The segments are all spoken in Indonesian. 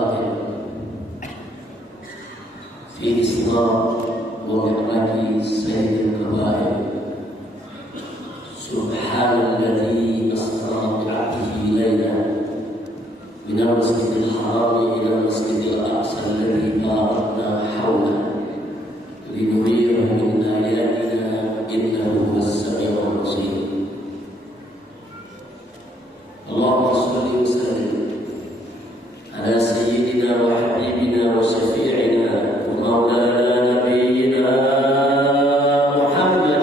الباطل في إصرار ومعراج سيد الكبائر. سبحان الذي أسرى بعبده ليلا من المسجد الحرام إلى المسجد الأقصى الذي باركنا حوله لنريه من آياتنا إنه هو السميع البصير. اللهم صل وسلم على سيدنا وحبيبنا وشفيعنا ومولانا نبينا محمد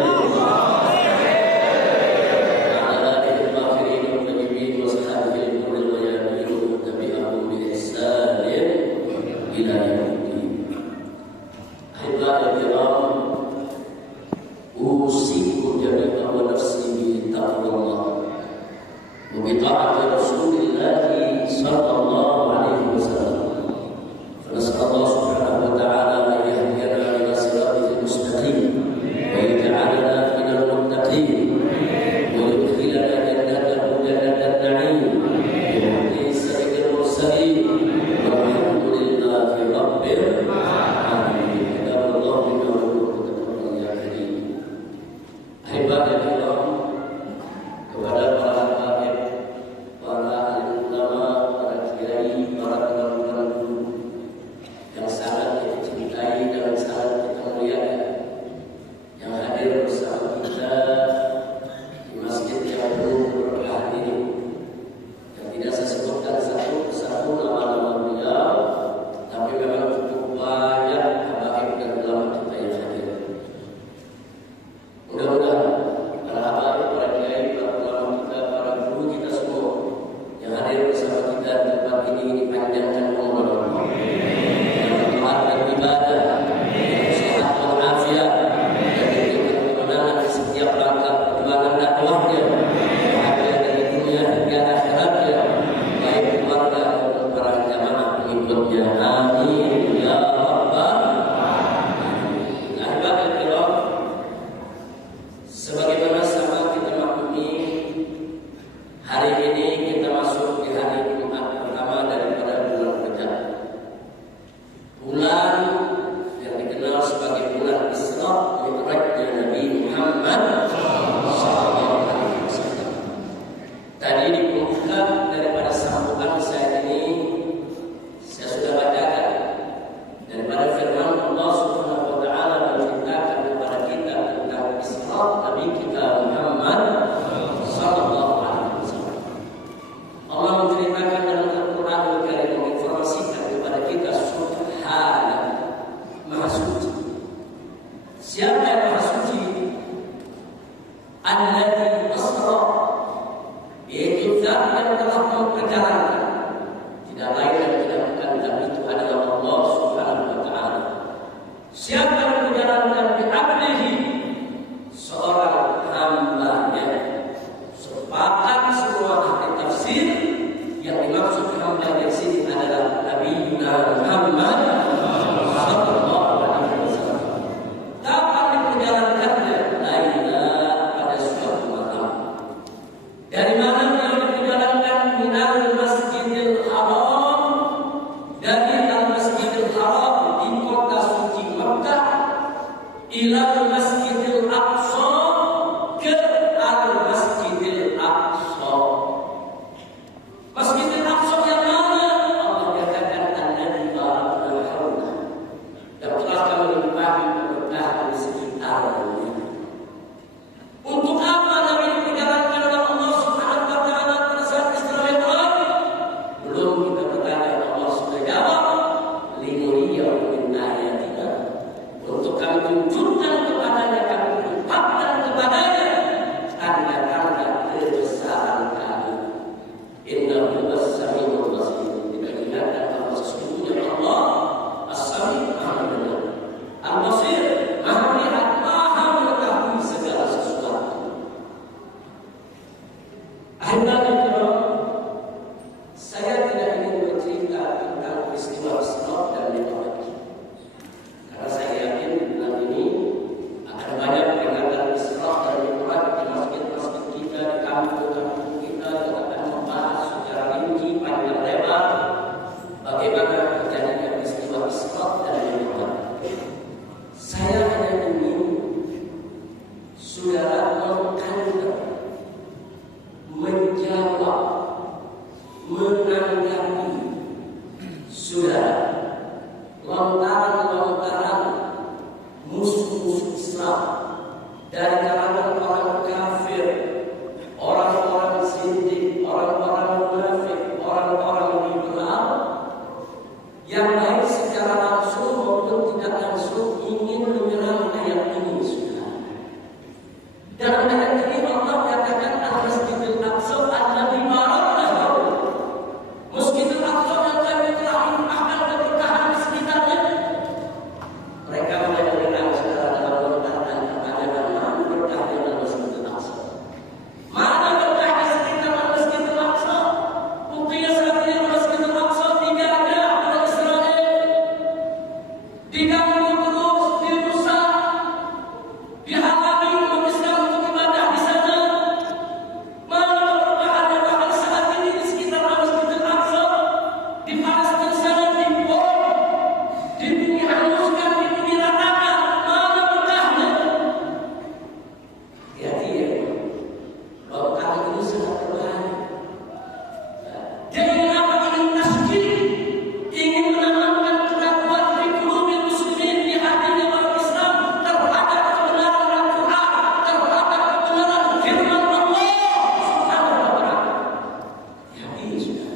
وعلى آله الطاهرين الطيبين وأصحابه الغر الميامين ومن تبعهم بإحسان إلى يوم الدين. أحبائي الكرام، أوصيكم جميعا ونفسي بتقوى الله وبطاعة رسول الله صلى الله عليه وسلم. فنسأل الله سبحانه وتعالى أن يهدينا إلى صراطه المستقيم ويجعلنا من المتقين ويدخلنا جنته جنة النعيم بحق سيد المرسلين والحمد لله رب العالمين. كتاب الله منا وتقبل يا كريم. أحبائي الكرام، kepada para habaib, para alim ulama, para kiai, para pengajar guru yang sangat kita cintai dan sangat kita muliakan, yang hadir bersama kita di masjid yang penuh berkah ini, yang tidak saya sebutkan satu persatu nama-nama beliau, tapi memang cukup banyak habaib dan ulama kita yang hadir. Mudah-mudahan para habaib, para kiai, para ulama kita, para guru kita semua yang hadir bersama kita di tempat ini dipanjangkan umur, dan ibadah, sehat walafiat, dan diberikan kemenangan di setiap langkah perjuangan dakwahnya, bahagia dari dunia hingga akhiratnya, baik keluarga maupun para jamaah pengikutnya. Amin ya rabbal alamin. Ahibahil kiram, sebagaimana sama kita maklumi, hari ini kita masuk di hari Jumat pertama daripada bulan Rajab, bulan yang dikenal sebagai bulan Isra Mi'rajnya Nabi Muhammad SAW. Tadi dibuka daripada sambutan saya ini, saya sudah bacakan daripada firman Allah Subhanahu wa taala menceritakan kepada kita tentang Isra Nabi kita Muhammad sallallahu alaihi wasallam. Allah menceritakan dalam Al-Qur'an Al-Karim, menginformasikan kepada kita subhanahu, maha suci. Siapa yang maha suci? Alladzi asra, yaitu zat yang telah memperjalanan, tidak lain dan tidak bukan, dan itu adalah Allah Subhanahu wa taala. Siapa yang menjalankan bi'abdihi, seorang hambanya. Sepakat semua ahli tafsir yang dimaksud hamba di sini adalah Nabi Muhammad sallallahu alaihi wasallam. Kapan diperjalankannya? Laila, pada suatu malam. Dari mana yang diperjalankan? Minal Masjidil Haram, dari Al-Masjidil Haram di kota suci Makkah, ila Masjidil Aqsa, ke Al-Masjidil Aqsa. Masjidil Aqsa yang mana? Allah katakan An-Nabi barakna hawla, yang telah kami limpahi keberkahan di sekitarnya. Untuk apa Nabi diperjalankan oleh Allah Subhanahu wa taala pada saat Isra Mi'raj? Belum kita bertanya, Allah sudah jawab. Sudah, lontaran-lontaran musuh-musuh Islam dari kalangan orang kafir, orang-orang zindik, orang-orang munafik, orang-orang liberal yang baik secara langsung maupun tidak langsung ingin menyerang ayat ini. Sudah, dalam ayat ini Allah katakan Al-Masjidil Aqsa alladzi barakna Masjidil Aqsa yang kami telah limpahkan keberkahan di sekitarnya. Mereka mulai mengenal secara dalam perkataan kepada mana berkahnya dalam Masjidil Aqsa. Mana berkah di sekitar Masjidil Aqsa? Buktinya saat ini Masjidil Aqsa digagah oleh Israel, diganggu terus, dirusak, dihalangi umat Islam untuk ibadah di sana. Mana keberkahannya bahkan saat ini di sekitar Masjidil Aqsa, di Palestina sana dibom, dibumi hanguskan, dibumi ratakan. Mana berkahnya? Hati-hati ya, berkah ini sangat berbahaya. Dia ingin apa? Ingin tasjid, ingin menanamkan keraguan di qulubil muslimin, di hatinya orang Islam terhadap kebenaran Al-Quran, terhadap kebenaran firman Allah Subhanahu wa ta'ala. Hati-hati sudah.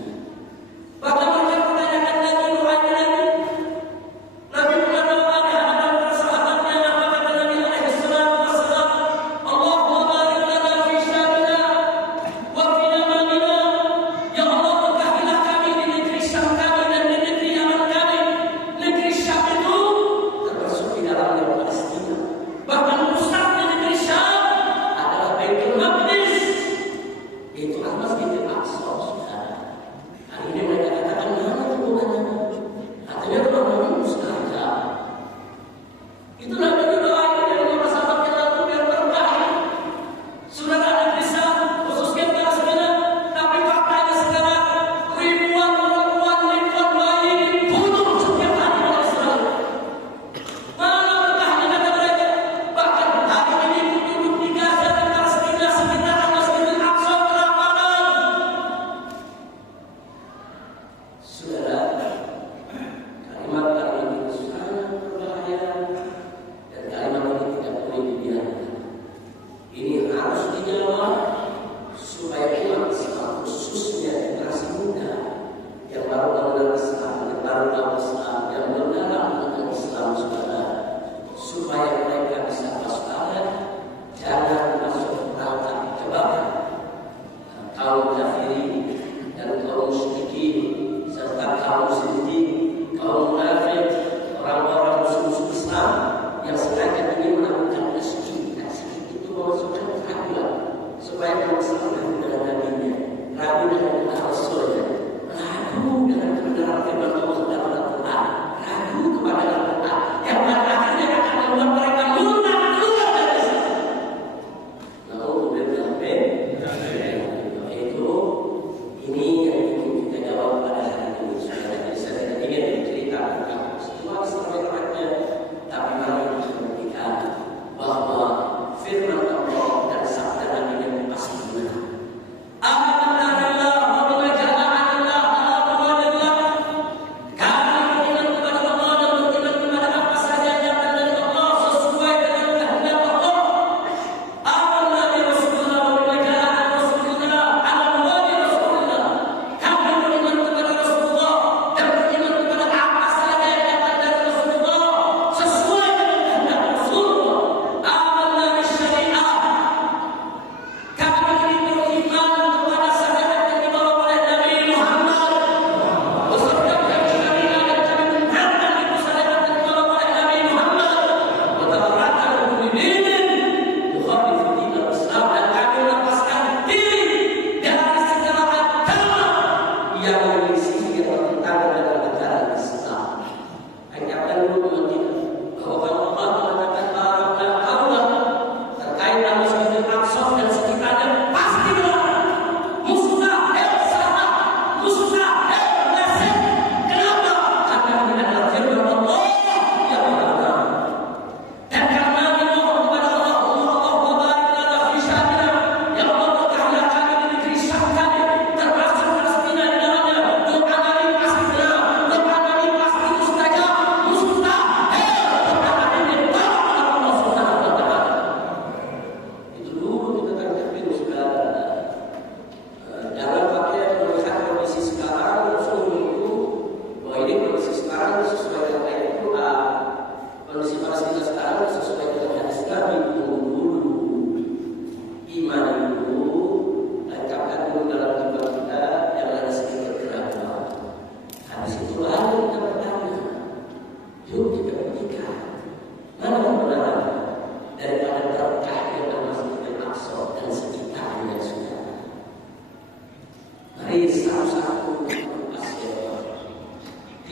Bahkan mereka menanyakan lagi doanya lagi. Nabi pernah doa di hadapan para sahabatnya. Apa kata Nabi alaihi salatu wassalam? Allahumma barik lana fi syamina wa fi yamanina. Ya Allah, berkahilah kami di negeri Syam kami dan di negeri Yaman kami. Negeri Syam itu termasuk di dalamnya Palestina. Bahkan pusatnya negeri Syam adalah Baitul Maqdis. Itu Al-Masjidil Aqsa. Sudah. Hari ini mereka katakan mana hubungannya? Katanya rumah Nabi mustajab. Itu Nabi berdoa dari para sahabatnya lalu biar berkah. Sudah ada di Syam, khususnya Palestina. Tapi faktanya sekarang ribuan bayi dibunuh setiap hari oleh Israel. Mana berkahnya kata mereka? Bahkan hari ini penduduk di Gaza dan Palestina sekitar Masjidil Aqsa kelaparan. Saudara, kalimat ini sangat berbahaya dan kalimat ini tidak boleh dibiarkan. Ini harus dijawab supaya umat Islam, khususnya generasi muda yang baru mengenal Islam, yang baru tahu Islam, yang mengenal tentang Islam, saudara, supaya mereka bisa waspada, jangan masuk perangkap jebakan kaum kafirin dan kaum musyrikin serta kaum zindik, kaum munafik, orang-orang musuh Islam yang sengaja ingin melakukan tasjid. Tasjid itu memasukkan keraguan supaya kaum Islam ragu dengan nabinya, ragu dengan Rasulnya, ragu dengan kebenaran firman Allah dalam Al-Quran.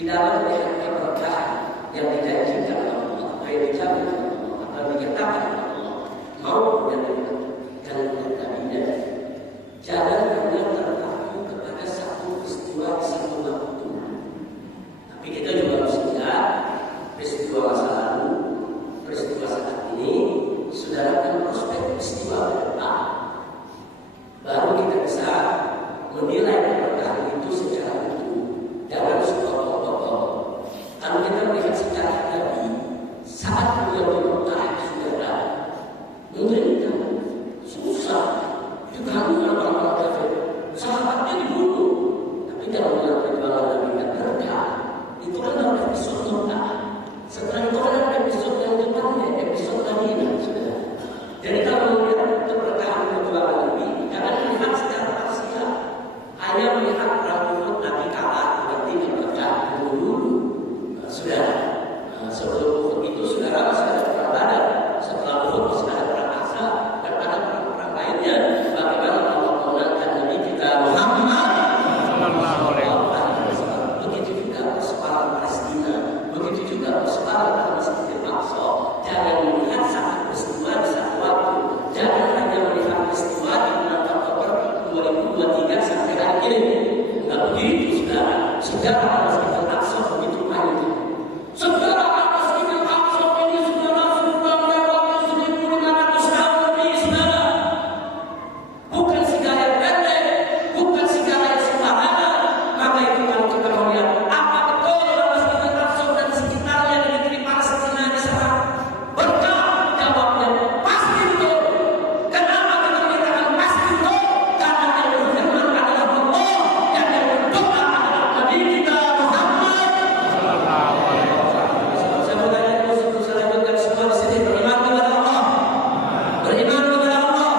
dalam melihat keberkahan yang dijanjikan Allah, yang dijamin Allah, atau dinyatakan Allah, mau menerima kalimat Nabi-Nya. Jangan hanya terpaku kepada satu peristiwa di satu waktu, tapi kita juga harus lihat peristiwa masa lalu, peristiwa saat ini, sudah akan prospek peristiwa ke depan. Baru kita bisa menilai keberkahan itu secara utuh. Jangan sepotong-potong. Kalau kita melihat secara Nabi, saat beliau di Mekah sudah menderita, susah, diganggu oleh orang-orang kafir, sahabatnya dibunuh. Tapi kalau melihat perjuangan Nabi dan berkah, itu adalah episode Mekah. Setelah itu adalah episode yang depannya, episode Madinah, saudara. Jadi kalau melihat keberkahan perjuangan Nabi, jangan melihat secara parsial. Hanya melihat perang Nabi kalah, berarti keberkahan dulu. Sudah sebelum Uhud itu saudara masih ada perang Badar, setelah Uhud masih ada perang Ahzab dan ada perang-perang lainnya. Bagaimana Allah mengenalkan Nabi kita Muhammad sallallahu alaihi wasallam. Begitu juga persoalan Palestina, begitu juga persoalan Masjidil Aqsa. Jangan melihat satu peristiwa di satu waktu. Jangan hanya melihat peristiwa di bulan Oktober 2023 sampai hari ini. Enggak begitu, saudara. Sejarah Masjidil Aqsa begitu panjang. Sejarah Masjidil Aqsa ini saudara sudah melewati 1.500 tahun lebih, saudara. Bukan segala yang pendek, bukan segala yang sederhana. Maka itu kalau kita melihat apa betul Masjidil Aqsa dan sekitarnya di negeri Palestina di sana berkah, jawabnya pasti betul. Kenapa kita mengatakan pasti betul? Karena yang berfirman adalah Allah, yang berdoa adalah Nabi kita Muhammad sallallahu alaihi wasallam. Saya mau tanya dulu sebelum saya lanjutkan, semua di sini beriman kepada Allah, beriman kepada Allah,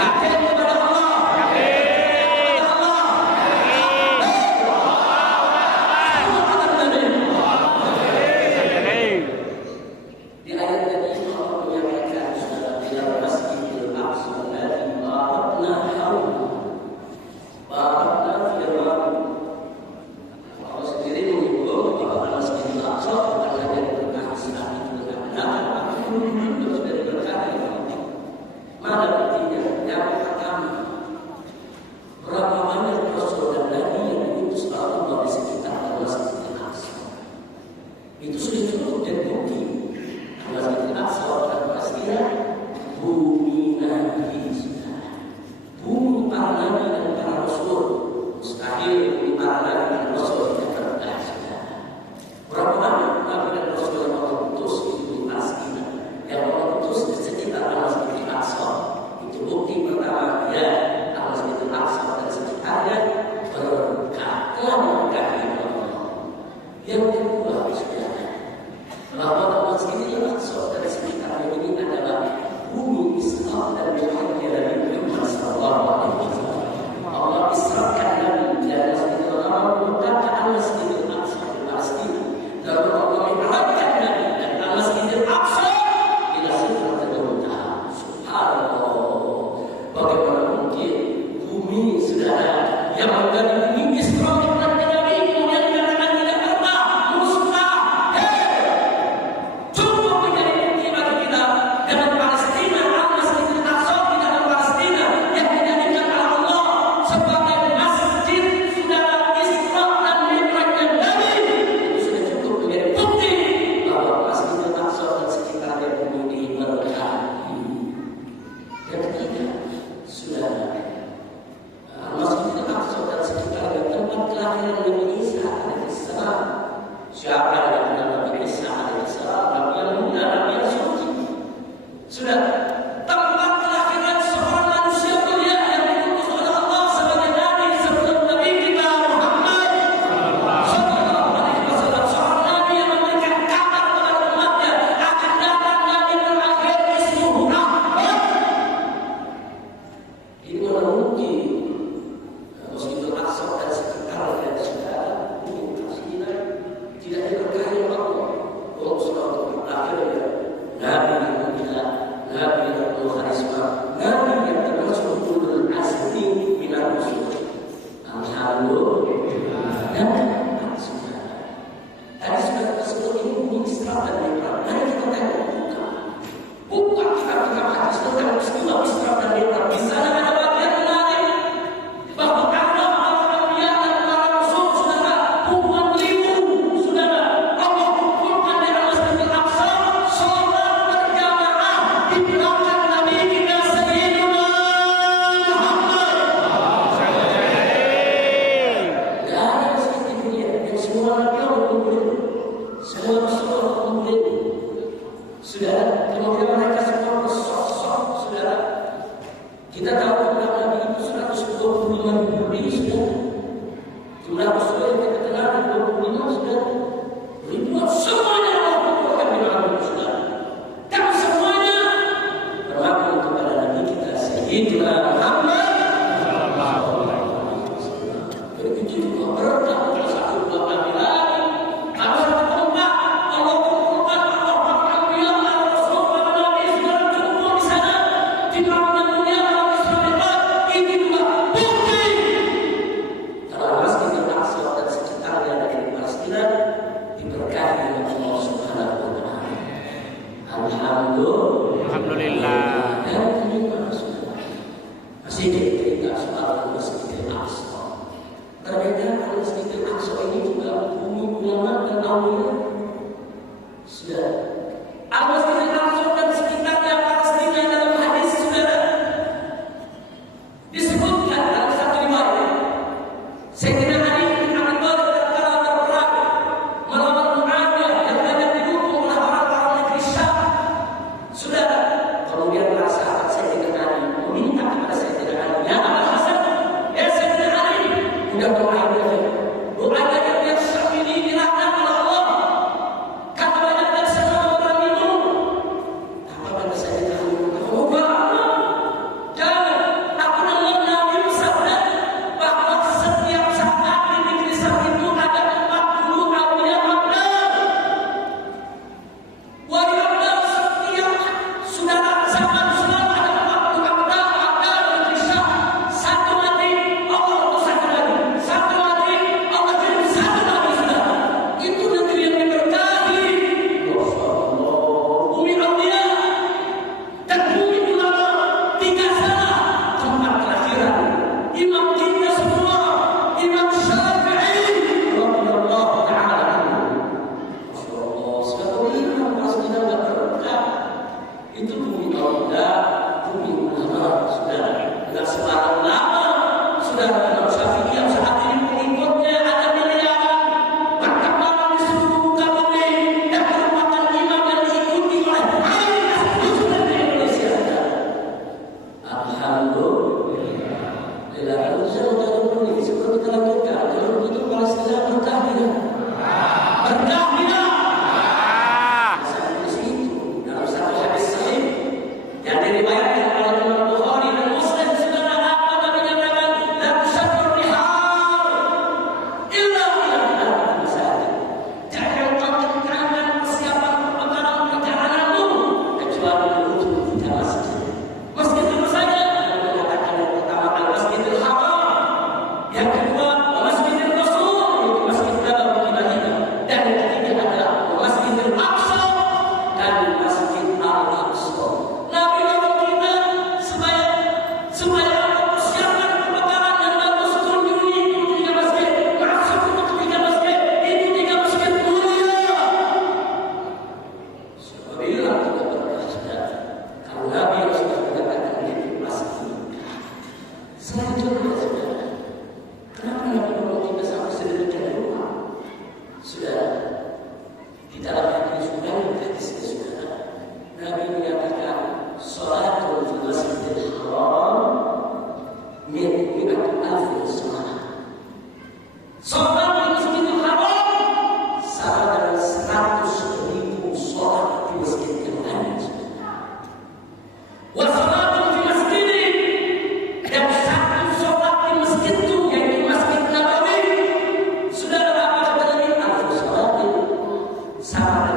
yakin kepada Allah, yakin kepada Allah. Di ayat tadi Allah menyampaikan dalam Masjidil Aqsa alladzi barakna hawlahu, barakna fi rawati. Allah sendiri menyebut bahwa Masjidil Aqsa bukan hanya diberkahi saat itu dengan benar, tapi sudah diberkahi oleh Allah. Mana buktinya? Yang pertama, berapa banyak Rasul dan Nabi yang diutus Allah di sekitar Masjidil Aqsa. Itu sudah cukup jadi bukti. Masjidil Aqsa dan Palestina bumi Nabi, saudara. Bumi para Nabi dan para Rasul. Mustahil bumi para Nabi dan Rasul tidak berkah, saudara. Berapa banyak Nabi dan Rasul yang Allah utus di bumi Palestina, yang Allah utus di sekitar Masjidil Aqsa. Itu bukti pertama, ya, Masjidil Aqsa dan sekitarnya berkah, telah memberkahi Allah. Yang kedua, saudara, bahwa Masjidil Aqsa dan sekitarnya ini adalah bumi Islam dan mi'rajnya Nabi Muhammad sallallahu alaihi wasallam. Allah israkan Nabi dari Masjidil Haram ke Masjidil Aqsa di Palestina. Lalu Allah mi'rajkan Nabi dari Masjidil Aqsa ila Sidratil Muntaha. Subhanallah. Bagaimana mungkin bumi, saudara, yang menjadi bumi Islam dan Nabi kemudian dikatakan tidak pernah mustahil. Cukup menjadi bukti bagi kita dengan Palestina, Masjidil Aqsa di dalam Palestina yang dijadikan oleh Allah sebagai masjid saudara Islam dan mi'rajnya Nabi. Itu sudah cukup menjadi bukti bahwa Masjidil Aqsa dan sekitarnya bumi ini berkahi. Yang ketiga, saudara, Masjidil Aqsa dan sekitarnya tempat kelahiran Nabi Isa alaihissalam. Siapa yang kenal Nabi Isa alaihissalam? Nabi yang mulia, Nabi yang suci. Sudah tempat kelahiran seorang manusia mulia yang diutus oleh Allah sebagai Nabi sebelum Nabi kita Muhammad sallallahu alaihi wasallam. Seorang Nabi yang memberikan kabar kepada umatnya akan datang Nabi terakhir ismuhu Ahmad. Ini mana mungkin Masjidil Aqsa dan sekitarnya, saudara, ini Palestina tidak diberkahi semua nabi berkumpul, semua rasul berkumpul. Saudara, kemudian mereka semua bersosok, saudara. Kita tahu jumlah nabi itu 125 lebih, saudara. Jumlah rasul yang kita kenal 25, saudara. Ribuan semuanya Allah kumpulkan di dalam saudara. Dan semuanya bermakna kepada nabi kita Sayyidina Muhammad. Begitu juga berkah untuk satu dua nabi lagi. Kalau bertempat, Allah kumpulkan Allah Anbiya, Rasul, para nabi segala kumpul di sana. Di dalam dunia dalam Israel ini juga bukti. Kalau Masjid Al-Aqsa dan sekitarnya dari Palestina diberkahi oleh Allah Subhanahu wa taala. Alhamdulillah. Masih cerita soal Masjid Al-Aqsa. Ternyata Masjid Al-Aqsa ini juga bumi ulama dan aulia. Sudah. Al-Masjid Al-Aqsa dan sekitarnya Palestina dalam hadis saudara disebutkan dalam satu riwayat. Sayyidina Ali bin Abi Thalib tatkala berperang melawan Muawiyah yang banyak didukung oleh orang-orang negeri Syam. Saudara, kemudian para sahabat Sayyidina Ali meminta kepada Sayyidina Ali, "Ya Abul Hasan, ya Sayyidina Ali, udah doanya biar Syam ini dirahmati oleh Allah. Kata banyak dan semua orang minum." Apa kata Sayyidina Ali? "Oh, jangan. Aku dengar Nabi bersabda bahwa setiap saat di negeri Syam itu ada 40 awliya Allah. Wali Allah setiap saudara zaman Islam ada 40 abda di negeri Syam. Satu mati Allah untuk satu lagi, satu mati Allah kirim satu lagi saudara. Itu negeri yang diberkahi. Masya Allah. Bumi awliya dan bumi ulama, tiga sana tempat kelahiran imam kita semua, Imam Syafi'i radhiyallahu taala anhu. Masya Allah, satu imam Palestina nggak berkah. Itu bumi awliya, bumi ulama, saudara. Tidak sembarang ulama, saudara. Imam Syafi'i yang saat ini pengikutnya ada miliaran, berkembang di seluruh muka bumi, dan merupakan imam yang diikuti oleh mayoritas muslim di Indonesia, saudara. Alhamdulillah. Kalau saya udah seperti kita lanjutkan, kalau begitu Palestina berkah tidak? Berkah tidak? Sampai di situ dalam satu hadis sahih yang diriwayatkan oleh Imam Bukhari dan Muslim, saudara, apa menyatakan la tusyaddu rihal illa ila masajid. Jangan kau kencangkan persiapan perbekalan perjalananmu kecuali menuju tiga masjid. Masjid itu saja yang menyatakan yang pertama Al-Masjidil Haram, yang kedua Masjidil Rasul, yaitu Masjid Nabawi Madinah, dan yang ketiga adalah Masjidil Aqsa dan Masjid Al-Aqsa. Nabi orang kita supaya apa persiapan perbekalan yang bagus kunjungi itu tiga masjid, masuk untuk tiga masjid, itu tiga masjid mulia. Siapa bilang tidak berkah, saudara? Kalau Nabi yang sudah mengatakan itu pasti berkah. Selanjutnya, saudara, kenapa Nabi orang kita sampai sedemikian rupa? Saudara, di dalam hadis juga hadisnya saudara, Nabi menyatakan salatul fil masjidil haram min mi'ati salat. Salat di Masjidil Haram sama dengan 100.000 salat di masjid yang lain. Wa salatun fi masjidi, dan satu salat di masjid itu yaitu Masjid Nabawi. Saudara, apa kata Nabi? Alfu salatin sama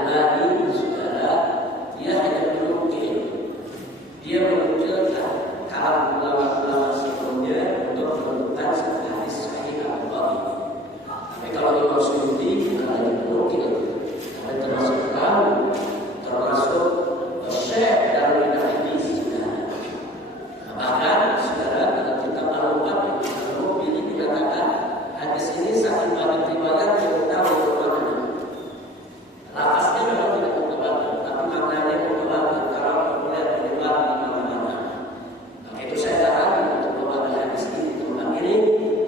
Al-Albani, saudara, dia hanya menukil. Dia menukilkan kalam ulama-ulama sebelumnya untuk menentukan satu hadis sahih atau dhaif. Tapi kalau Imam Suyuti kita hanya menukil, kami termasuk perawi, termasuk syekh dalam bidang hadis. Bahkan saudara, dalam kitab Al-Muqaddimah ini dikatakan hadis ini saking banyak riwayat yang tahu maknanya. Lafaznya memang tidak mutawatir, tapi maknanya mutawatir karena populer menyebar di mana-mana. Maka itu saya sarankan untuk membaca hadis ini di tempat ini,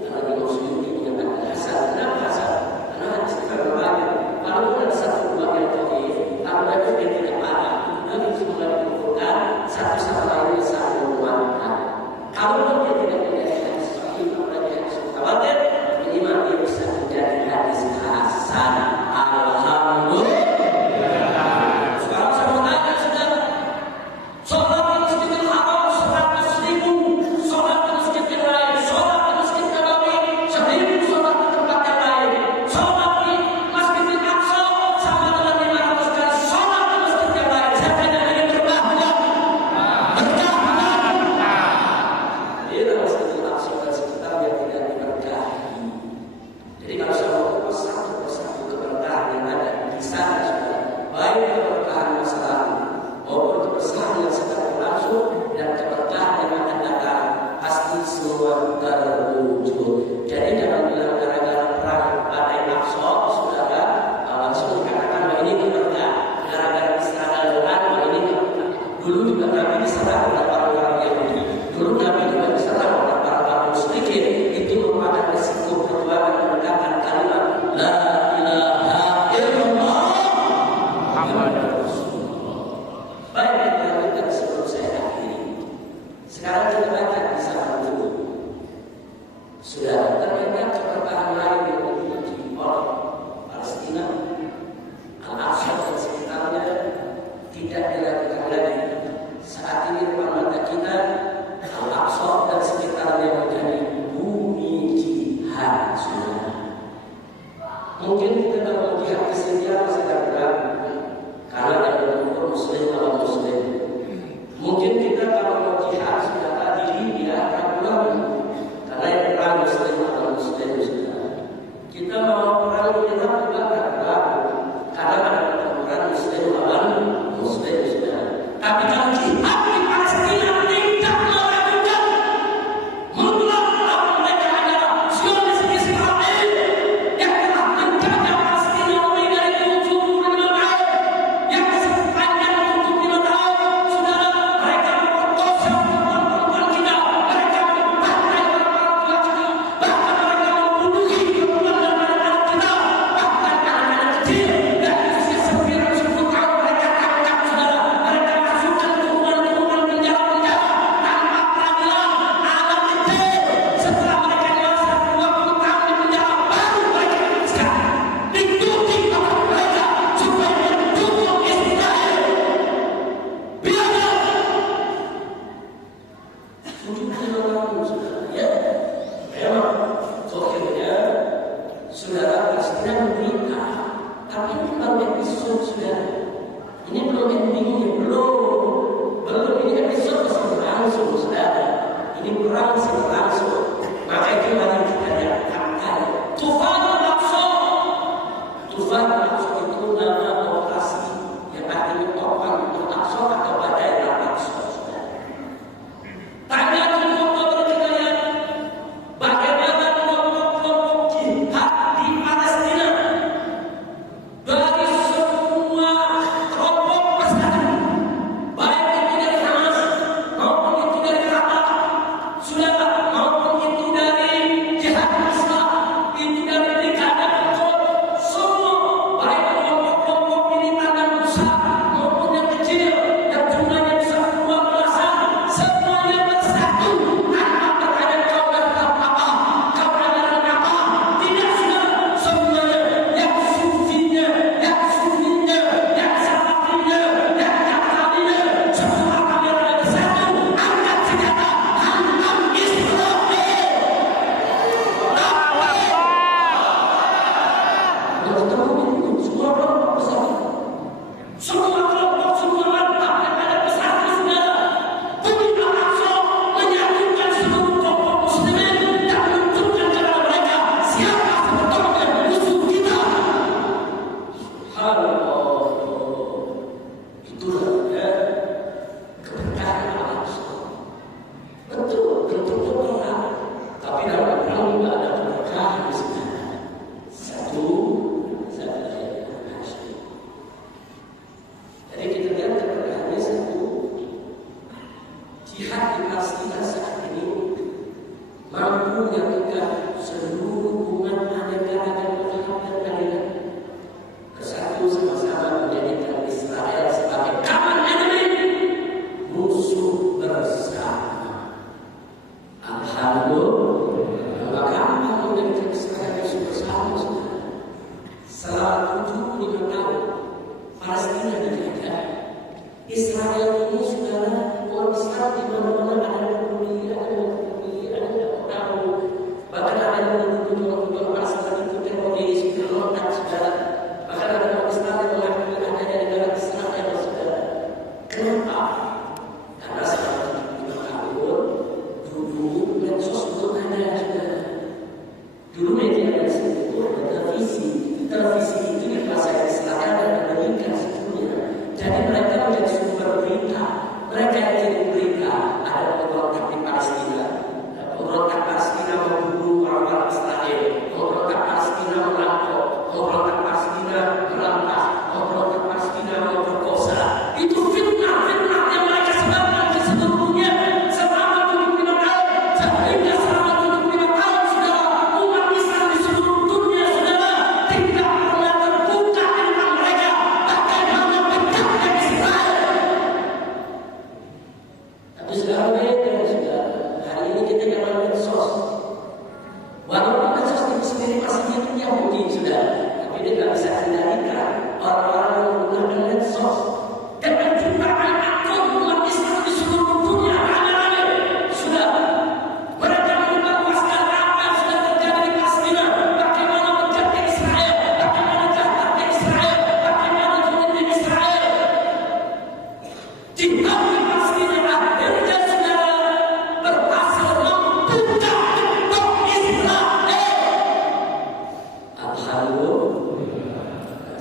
karena Imam Suyuti menyatakan hasan. Kenapa hasan? Karena hadis itu memang banyak. Walaupun ada satu dua yang dhaif, tapi itu yang tidak parah. Itu semua dikumpulkan satu sama lain saling menguatkan. Kalau dia tidak menjadi hadis sahih, apalagi hadis mutawatir, minimal dia bisa menjadi hadis hasan. Alhamdulillah. Sekarang saya mau tanya saudara, sholat di Masjidil Haram 100.000, sholat di masjid yang lain, sholat di Masjid Nabawi 1.000, sholat di tempat yang lain, sholat di Masjidil Aqsa sama dengan 500 kali sholat di masjid yang lain. Saya tanya, ini berkah enggak? Berkah enggak? Ini Masjidil Aqsa dan sekitarnya tidak diberkahi. Jadi kalau saya mau kupas satu persatu keberkahan yang ada di sana, saudara, baik keberkahan masa lalu maupun keberkahan yang sedang berlangsung dan keberkahan yang akan datang, pasti semua terwujud. Jadi jangan bilang gara-gara perang badai Aqsa, saudara, langsung dikatakan bahwa ini berkah. Gara-gara Israel Iran, bahwa ini berkah. Dulu juga Nabi diserang oleh orang-orang Yahudi. Dulu Nabi juga diserang oleh para musyrikin. Itu merupakan resiko perjuangan menegakkan kalimat La ilaha illallah Muhammadur Rasulullah. Baik, kita lanjutkan sebelum saya akhiri. Sekarang kita baca di zaman dulu. Sudah ternyata keberkahan lain yang dipuji oleh Palestina, Al-Aqsa dan sekitarnya tidak dilakukan lagi. Saat ini depan mata kita, Al-Aqsa dan sekitarnya menjadi bumi jihad. Mungkin kita dalam jihad di sini masih ada ragu, karena ada unsur muslim lawan muslim. Mungkin kita kalau mau jihad sudah tadi dia ragu, karena yang perang muslim lawan muslim sudah. Kita mau perang Irak juga ragu, karena ada perang muslim lawan muslim sudah. Tapi kalau jihad di Palestina tidak meragukan, mutlak bahwa mereka adalah Zionis Israel yang telah menjajah Palestina lebih dari 75 tahun, yang sepanjang 75 tahun, saudara, mereka memperkosa perempuan kita, mereka membantai orang-orang kita, bahkan mereka membunuhi perempuan dan anak-anak kita, bahkan anak-anak kecil dari usia 9-10 tahun mereka tangkap, saudara, mereka masukkan kurungan-kurungan penjara-penjara tanpa peradilan, anak kecil. Setelah mereka dewasa 20 tahun di penjara, baru mereka dibebaskan. Ditutupi oleh mereka supaya mendukung Israel. Biarlah 75 tahun, saudara, ya. Memang akhirnya saudara Palestina menderita, tapi ini baru episode, saudara. Ini belum endingnya, belum ini episode masih berlangsung, saudara. Ini perang masih berlangsung. Maka itu mari kita dapatkan Tufan Al-Aqsa. Tufan Al-Aqsa itu nama operasi yang artinya topan Al-Aqsa atau badai Al-Aqsa, saudara. Tanya kelompok sekalian, bagaimana kelompok-kelompok jihad di Palestina dari semua kelompok besar, baik Mereka yang jadi berita ada pemberontak di Palestina, pemberontak Palestina membunuh orang-orang Israel, pemberontak Palestina merampok, pemberontak Palestina merampas, pemberontak Palestina memperkosa. Itu fitnah-fitnah yang mereka sebarkan di seluruh dunia selama 75 tahun. Sehingga selama 75 tahun, saudara, umat Islam di seluruh dunia, saudara, tidak pernah terbuka tentang mereka bagaimana pecahnya Israel. Tapi sekarang beda, saudara. Hari ini kita jangan medsos. Walaupun medsos itu sendiri masih hidup Yahudi, saudara, tapi dia tidak bisa kendalikan orang-orang yang menggunakan medsos. Dengan jutaan akun umat Islam di seluruh dunia rame-rame, saudara, mereka menyebarluaskan apa yang sudah terjadi di Palestina, bagaimana menjadi Israel, bagaimana jahatnya Israel, bagaimana dunia Israel. Jihad di Palestina akhirnya, saudara, berhasil membuka gembok Israel. Alhamdulillah.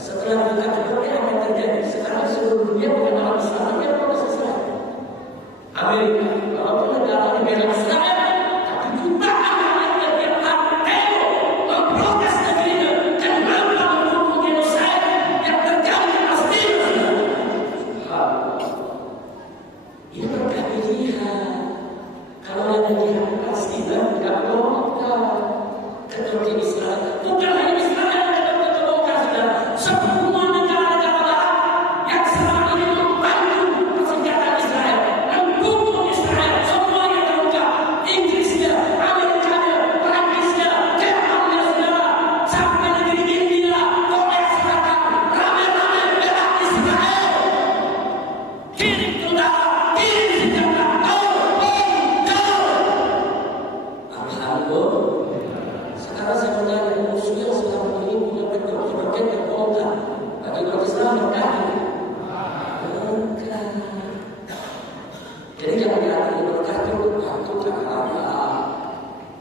Setelah buka gemboknya apa yang terjadi? Sekarang seluruh dunia bukan orang Islam, tapi orang Israel. Amerika, walaupun negaranya bela Israel, tapi jutaan rakyatnya tiap hari demo memprotes negerinya dan mampu mendukung genocide yang terjadi di Palestina. Subhanallah. Ini berkali jihad. Kalau ada jihad di Palestina, tidak bongkar kedokteran Israel. Bukan hanya Israel yang kedokteran bongkar, saudara. Semua negara-negara Barat yang selama ini membantu persenjataan Israel, mendukung Israel, semuanya terbuka. Inggrisnya, Amerikanya, Perancisnya, Jermannya, saudara, sampai negeri India, Korea Selatan, rame-rame bela Israel. Kirim tentara, kirim senjata, Alhamdulillah. Sekarang saya bertanya, musuh yang selama ini punya kedokteran yang bongkar, bagi umat Islam berkah. Berkah. Jadi jangan diartikan berkah itu waktu karena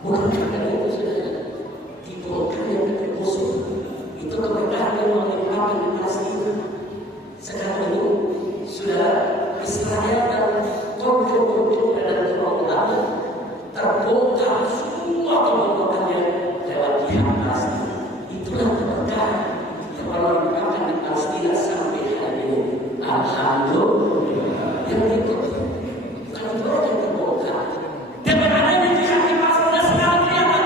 bukan karena itu, saudara. Dibongkar yang kedua musuh itu keberkahan yang melimpahkan di Palestina. Sekarang ini sudah Israel dan kontrol dan program terbongkar semua kebohongannya lewat jihad Palestina. Itulah keberkahan yang melimpahkan di Palestina sampai hari ini. Alhamdulillah. Yang berikutnya, bukan itu aja yang terbongkar. Dengan adanya jihad di Palestina sekarang kelihatan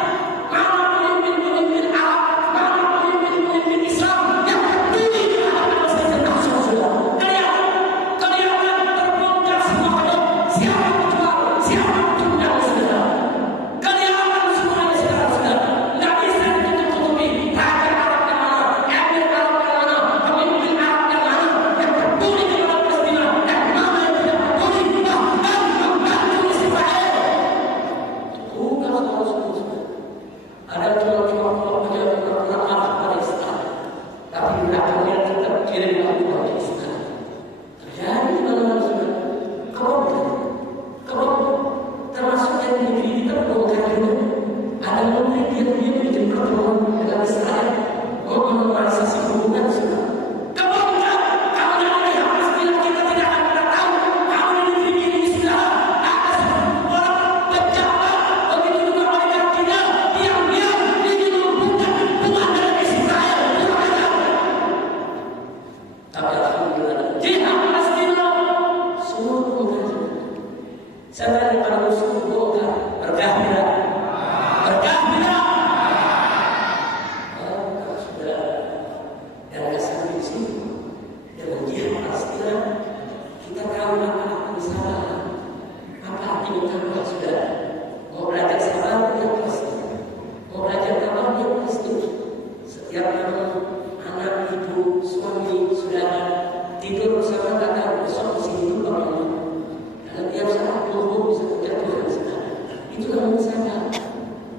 mana pemimpin-pemimpin Arab, mana pemimpin-pemimpin Islam yang peduli terhadap Palestina nasional, saudara. Kelihatan terbongkar semua kedok. Siapa yang jual, siapa yang tunggang, saudara. Kelihatan semuanya sekarang, saudara. Nggak bisa ditutup-tutupi. Raja Arab yang mana, emir Arab yang mana, pemimpin Arab yang mana yang peduli kepada Palestina dan mana yang tidak peduli, bahkan membantu Israel. Bukan saudara-saudara. Ada cuma punya pura-pura marah pada Israel, tapi belakangnya tetap kirim kepada Israel. Terjadi di mana-mana, saudara. Kebongkar. Termasuk yang di negeri kita bongkar juga. Ada menteri dia bikin pertemuan dengan Israel, menormalisasi hubungan, saudara. Kebongkar. Kalau dari pihak Palestina kita tidak akan pernah tahu. Kalau di negeri ini, saudara, ada orang pejabat, begitu juga oligarkinya, diam-diam ingin membuka hubungan dengan Israel. Tapi alhamdulillah, jihad Palestina semua bongkar. Saya tanya pada musuh, bongkar, berkah tidak? Berkah tidak? Sudah. Dan nggak sampai di sini. Dengan jihad Palestina, kita tahu apa arti sabar, apa arti bertakwa, saudara. Mau belajar sabar, ya pasti. Mau belajar sabar, ya pasti. Setiap anak, ibu, suami, saudara tidur bersama, nggak tahu besok masih hidup apa enggak. Karena tiap saat tubuh bisa terjatuh, saudara. Itu namanya sabar.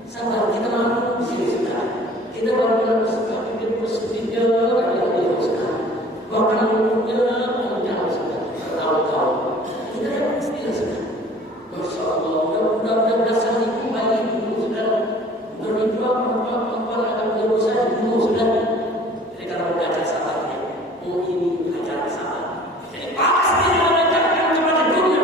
Sabar, kita mampu di sini, saudara. Kita benar-benar bersabar, kita bersedihnya, ada sekarang. Bahkan mulutnya panjang, saudara. Bertahun-tahun. Kita yang pasti, saudara. Masya Allah, mudah-mudahan belasan ribu bayi ibu, saudara. Berjuang, perempuan akan berusaha dibunuh, saudara. Jadi kalau belajar sabarnya, ini belajar sabar. Jadi pasti mengajarkan kepada dunia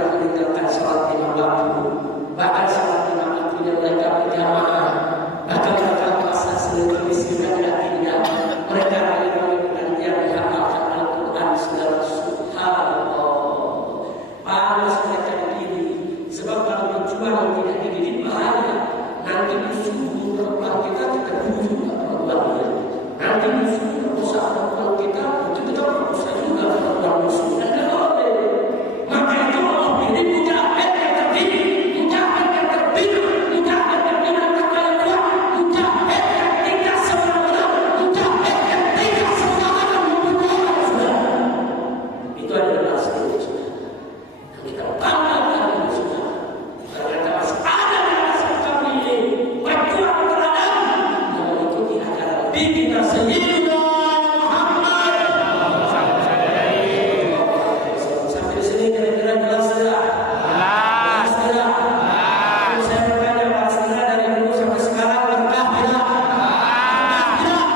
pernah meninggalkan sholat 5 waktu, bahkan sholat 5 waktu yang mereka berjamaah, bahkan mereka puasa seluruh kemiskinan dan tidak. Mereka yang dihafalkan Al-Quran saudara, subhanallah. Panas mereka begini, sebab kalau berjuang tidak begini bahaya. Nanti musuh perempuan kita bunuh juga perempuannya. Nanti musuh merusak perempuan kita, itu kita merusak juga perempuan musuh. Dan tidak boleh. Maka itu Allah pilih mujahid yang terpilih, mujahid yang terpilih, mujahid yang dinamakan yang kuat, mujahid yang tidak sembarangan, mujahid yang tidak sembarangan membunuh orang sudah. Itu adalah bahasa itu sudah. Dan kita banggakan itu sudah. Karena kita masih ada di atas kami ini berjuang terhadap yang mengikuti ajaran Bibina Sayyidina Muhammad. Sampai di sini kira-kira jelas tidak? Jelas tidak? Saya bertanya, jelas tidak dari dulu sampai sekarang berkah tidak? Berkah tidak?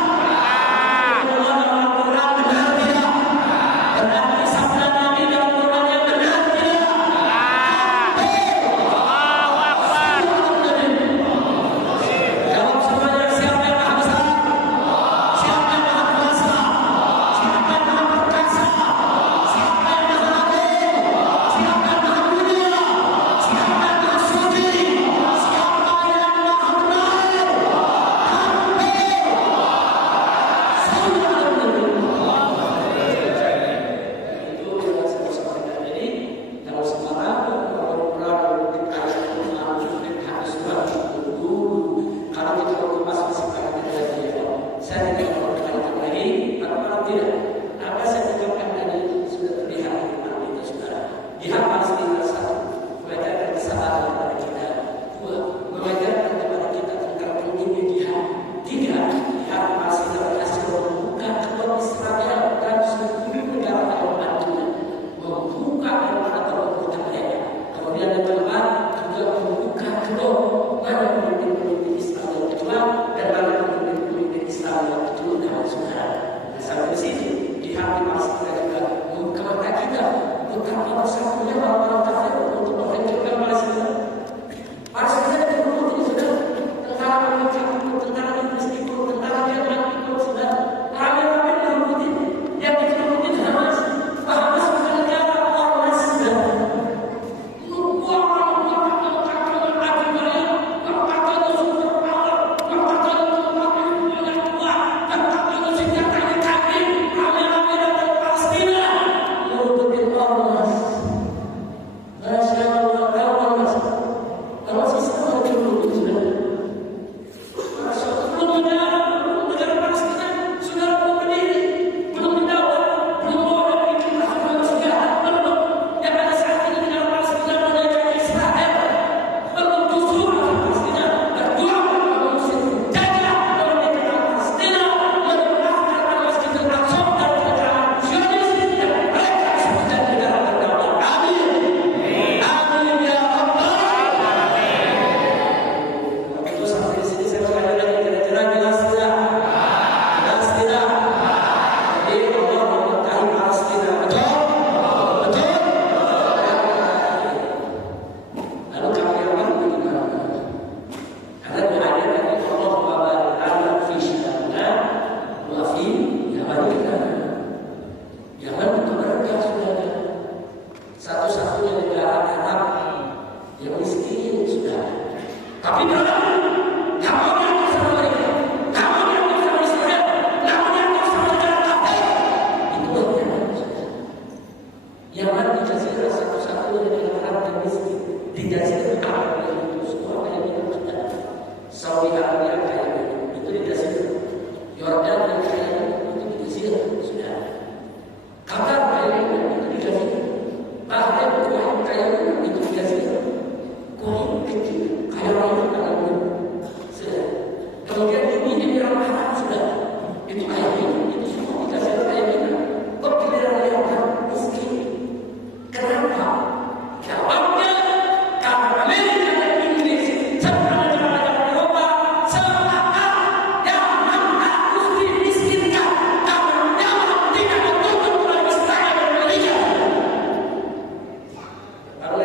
Allah dalam Al-Quran benar tidak? Berarti sabda Nabi dalam Quran yang benar tidak? Jawab semuanya, siapa yang maha besar? Siapa yang maha kuasa? Siapa yang maha perkasa? Siapa yang maha agung? Siapa yang maha mulia? Siapa yang maha suci? Siapa yang maha benar? Itu yang saya sampaikan tadi. Dalam sekarang orang-orang kita harus dulu. Kalau kita kupas masih banyak lagi. Saya tidak mau berkaitan lagi. Kalau tidak, apa saya ucapkan tadi sudah terlihat di depan kita sudah. Dihafal sekitar 1, mengajarkan kesalahan kepada kita. 2, mengajarkan kepada kita tentang pentingnya jihad. 3, jihad masih berhasil membuka kedua Israel dan seluruh negara Eropa dunia, membuka Eropa terbuka mereka. Kemudian yang keempat juga membuka kedua mana pemimpin-pemimpin Islam yang kedua dan mana pemimpin-pemimpin Islam yang kedua dan saudara. Dan sampai di sini jihad masih kita juga membuka mata kita betapa bersatunya orang-orang kafir untuk menghancurkan Palestina. Palestina itu berbukti sudah tentara Amerika ikut, tentara Inggris ikut, tentara Jerman ikut sudah. Rame-rame berbukti yang berbukti Hamas. Hamas bukan negara ormas sudah. Karena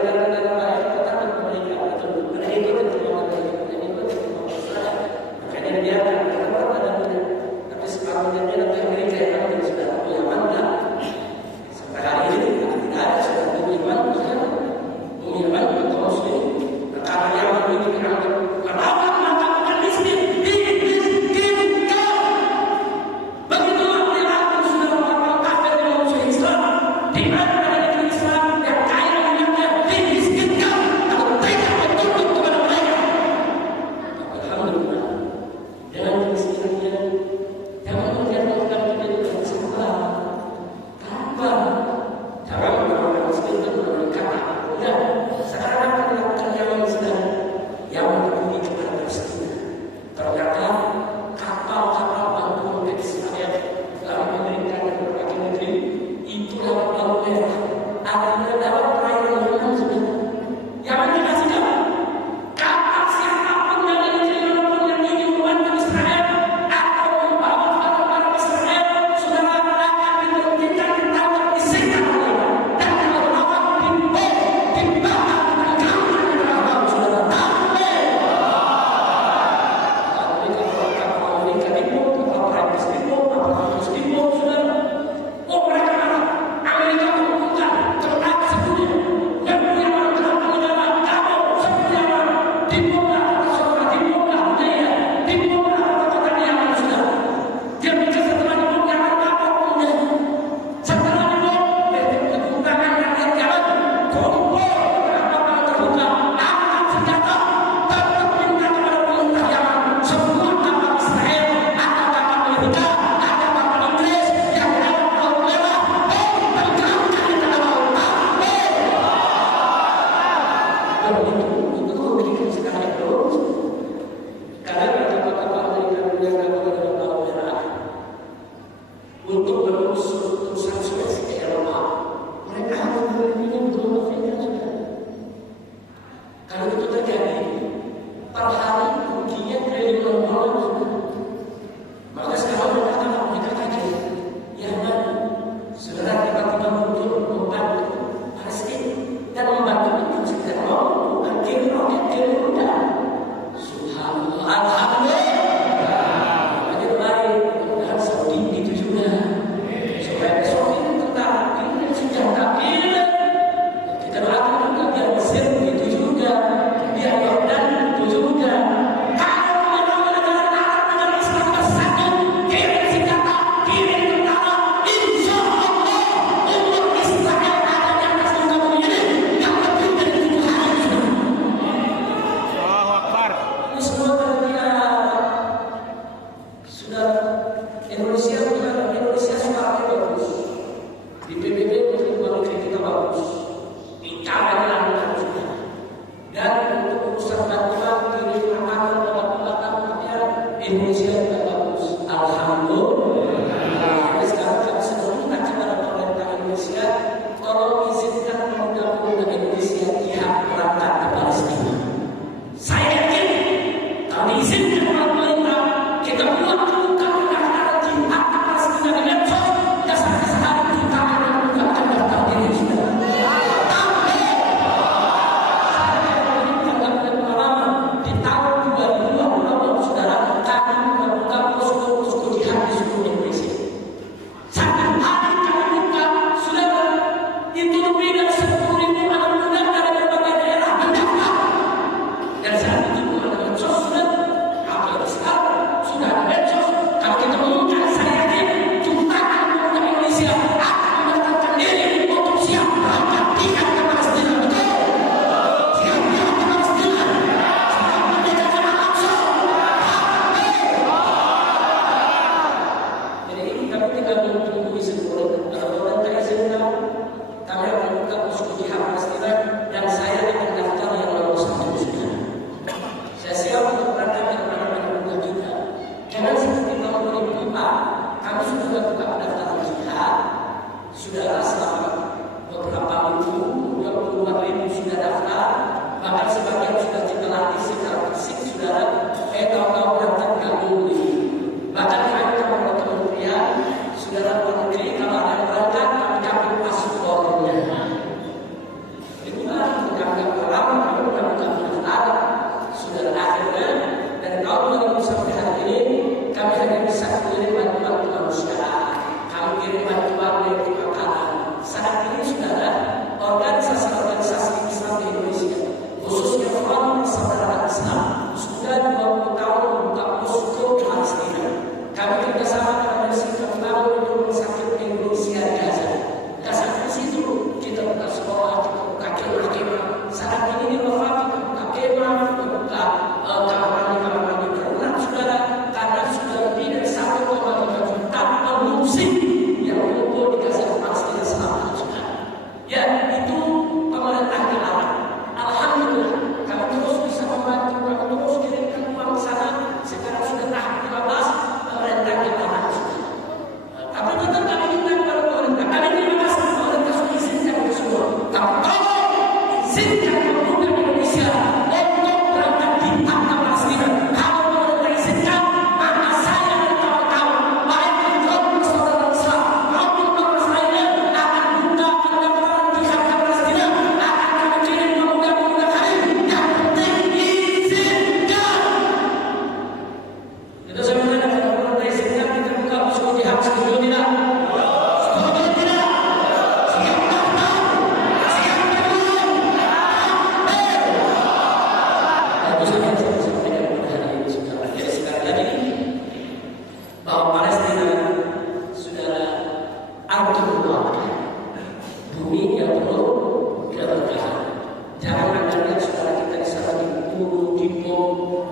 Palestina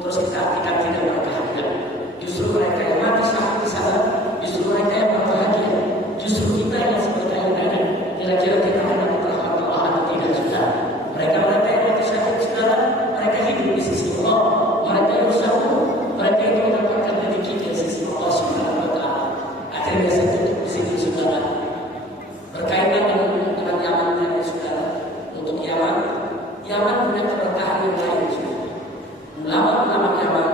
terus kita tidak berbahagia. Justru mereka yang mati saat di sana, justru mereka yang berbahagia. Justru kita yang sebenarnya kira-kira kita hanya berharap Allah atau tidak sudah. Mereka yang mati syahid sekarang, mereka hidup di sisi Allah. Mereka yang satu, mereka itu mendapatkan rezeki dari sisi Allah Subhanahu wa Ta'ala. Akhirnya saya tutup di sini saudara. Berkaitan dengan Yaman tadi saudara. Untuk Yaman punya keberkahan yang lain. Ulama-ulama Yaman,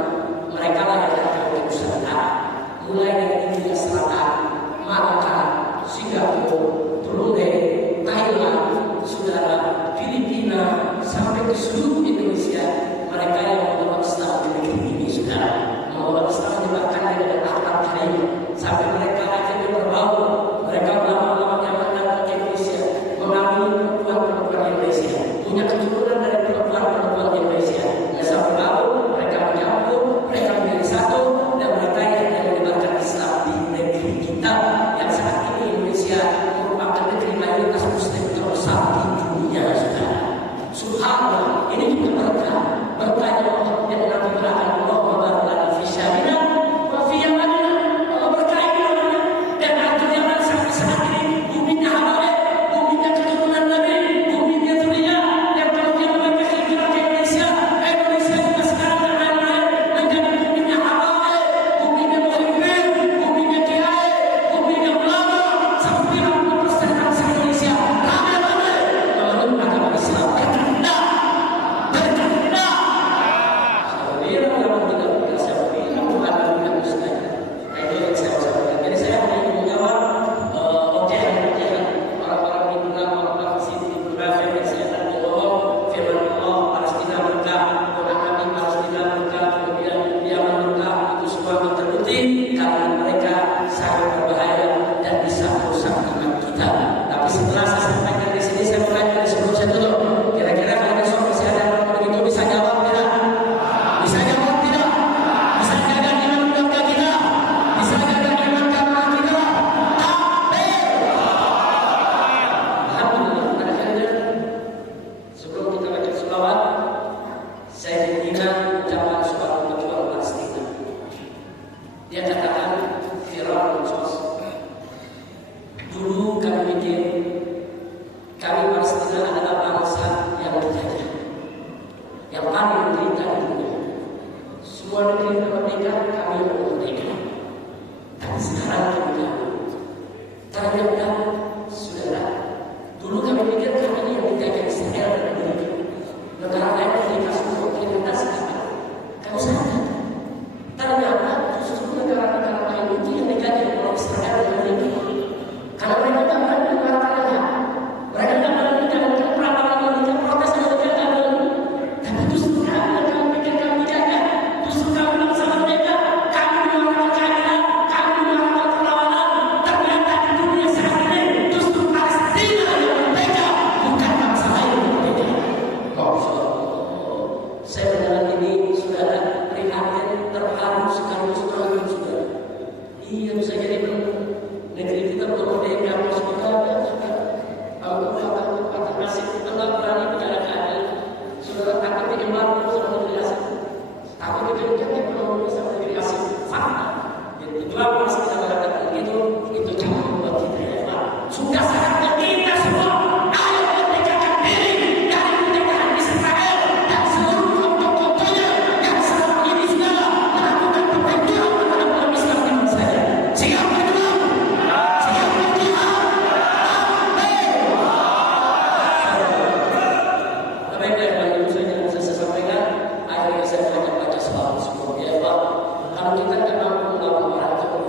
mereka lah yang akan berusaha. Mulai dari India Selatan, Malaka, Singapura, Brunei, Thailand, saudara, Filipina, sampai ke seluruh Indonesia. Mereka yang membawa Islam di negeri ini saudara, membawa Islam di bahkan dari akhlak karim, sampai mereka akhirnya berbau. Mereka ulama-ulama Yaman datang ke Indonesia, mengambil perempuan-perempuan Indonesia, punya keturunan dari perempuan-perempuan Indonesia. Sampai baru mereka menyambut, mereka menjadi satu, dan mereka yang menyebarkan Islam di negeri kita yang saat ini Indonesia merupakan negeri mayoritas Muslim terbesar di dunia saudara. Subhanallah, ini juga berkah Allah yang Nabi berkata Allah membarakkan fi syarina wa fi yamanina. Allah berkahi namanya dan akhirnya sampai saat ini buminya halal, buminya keturunan Nabi, buminya dunia yang kemudian mereka hijrah ke Indonesia. Indonesia juga sekarang ramai menjadi buminya halal, buminya muhibin, buminya kiai, buminya ulama. Sampai 50% bangsa Indonesia ramai memeluk agama Islam. Kalau kita tidak mampu melawan orang itu,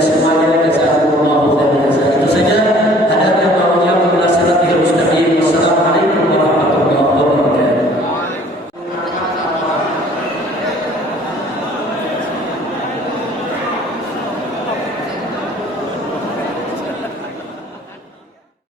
semuanya